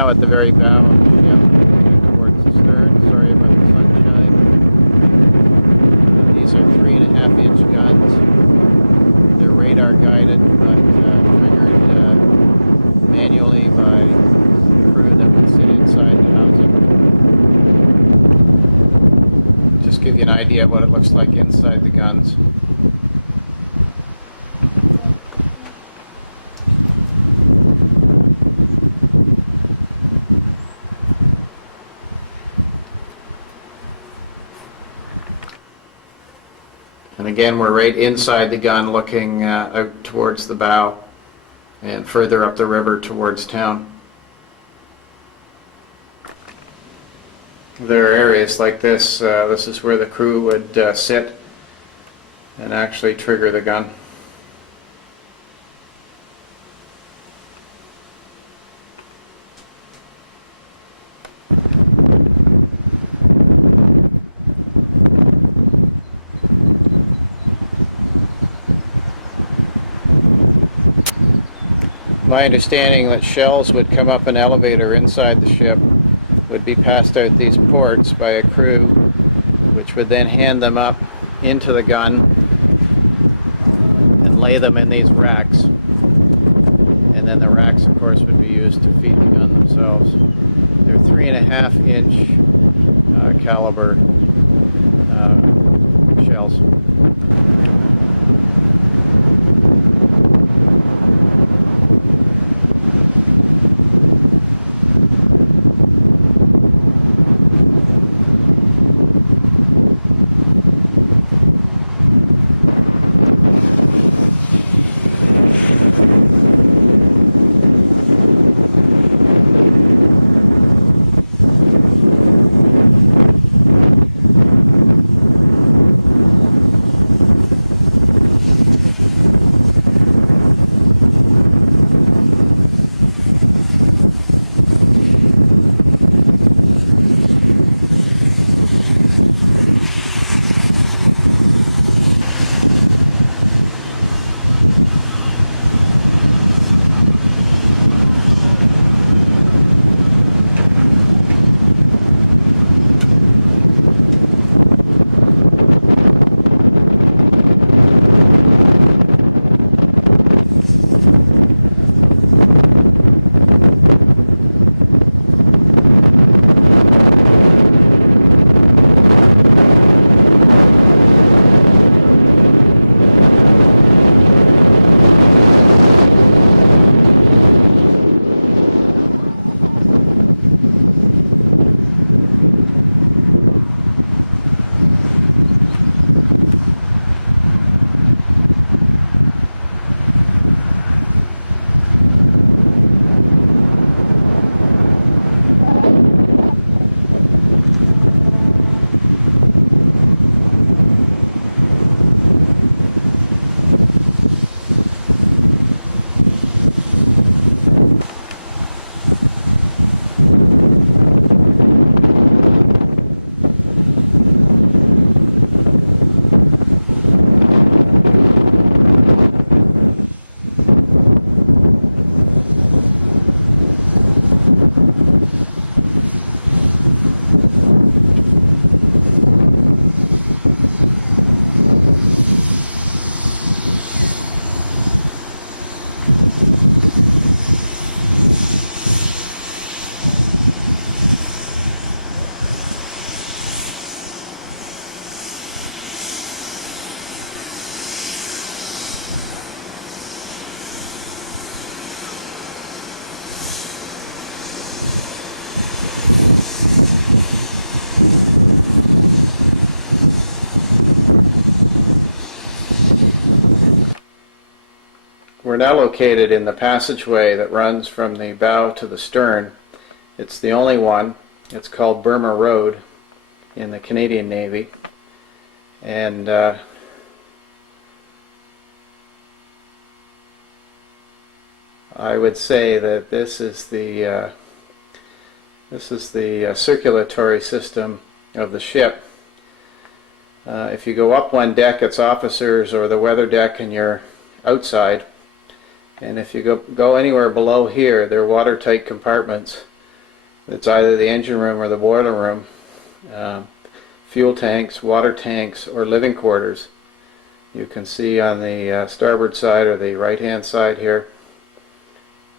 now at the very bow of the ship, towards the stern. Sorry about the sunshine. These are 3.5-inch guns. They're radar guided, but triggered manually by the crew that would sit inside the housing. Just give you an idea of what it looks like inside the guns. And again, we're right inside the gun, looking out towards the bow and further up the river towards town. There are areas like this. This is where the crew would sit and actually trigger the gun. My understanding that shells would come up an elevator inside the ship, would be passed out these ports by a crew, which would then hand them up into the gun and lay them in these racks. And then the racks, of course, would be used to feed the gun themselves. They're 3.5-inch caliber shells. We're now located in the passageway that runs from the bow to the stern. It's the only one. It's called Burma Road in the Canadian Navy. And I would say that this is the circulatory system of the ship. If you go up one deck, it's officers or the weather deck, and you're outside. And if you go anywhere below here, they're watertight compartments It's either the engine room or the boiler room, fuel tanks, water tanks, or living quarters. You can see on the starboard side or the right hand side here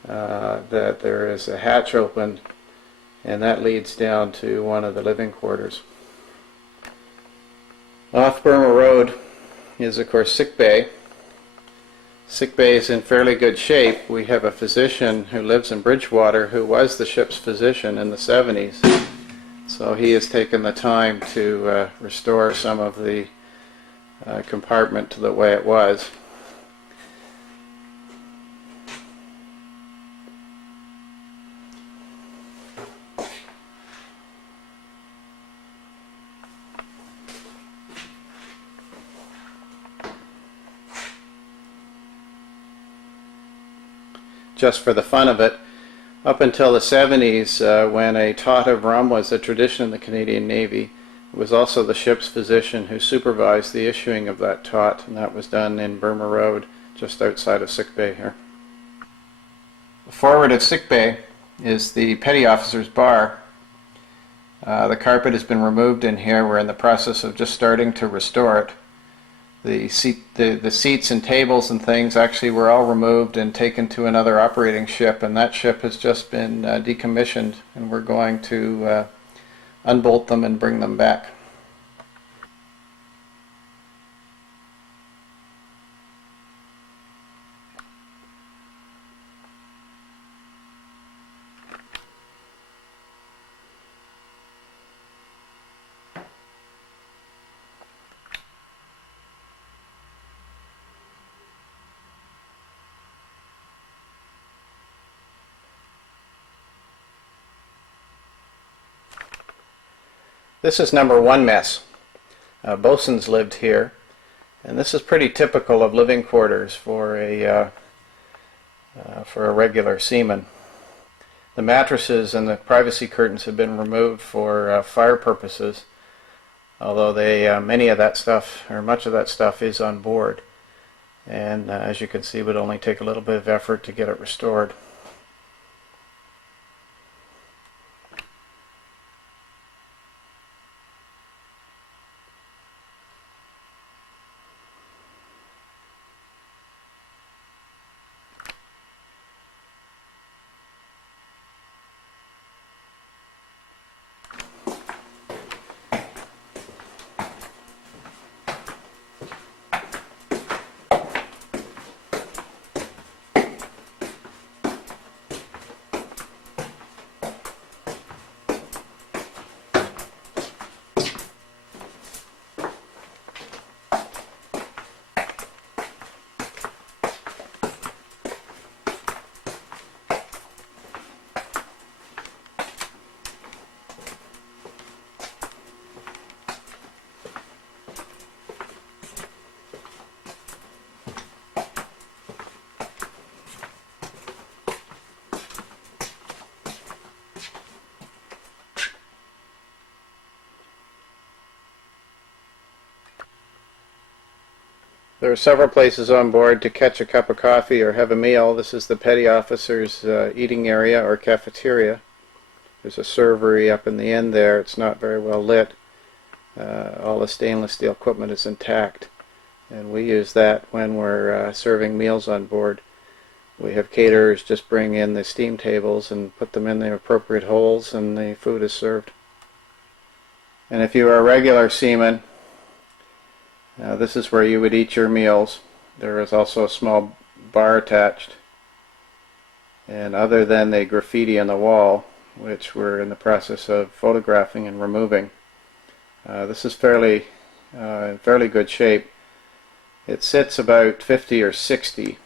that there is a hatch open, and that leads down to one of the living quarters. Off Burma Road is of course sick bay. Sick bay is in fairly good shape. We have a physician who lives in Bridgewater who was the ship's physician in the 70s. So he has taken the time to restore some of the compartment to the way it was. Just for the fun of it, up until the 70s, when a tot of rum was a tradition in the Canadian Navy, it was also the ship's physician who supervised the issuing of that tot, and that was done in Burma Road, just outside of sick bay here. Forward of sick bay is the petty officer's bar. The carpet has been removed in here. We're in the process of just starting to restore it. The seats and tables and things actually were all removed and taken to another operating ship, and that ship has just been decommissioned, and we're going to unbolt them and bring them back. This is number 1 mess. Bosun's lived here, and this is pretty typical of living quarters for a regular seaman. The mattresses and the privacy curtains have been removed for fire purposes, although many of that stuff, or much of that stuff, is on board, and as you can see, it would only take a little bit of effort to get it restored. There are several places on board to catch a cup of coffee or have a meal. This is the petty officer's eating area or cafeteria. There's a servery up in the end there. It's not very well lit. All the stainless steel equipment is intact, and we use that when we're serving meals on board. We have caterers just bring in the steam tables and put them in the appropriate holes, and the food is served. And if you are a regular seaman, this is where you would eat your meals. There is also a small bar attached, and other than the graffiti on the wall, which we're in the process of photographing and removing, this is in fairly good shape. It sits about 50 or 60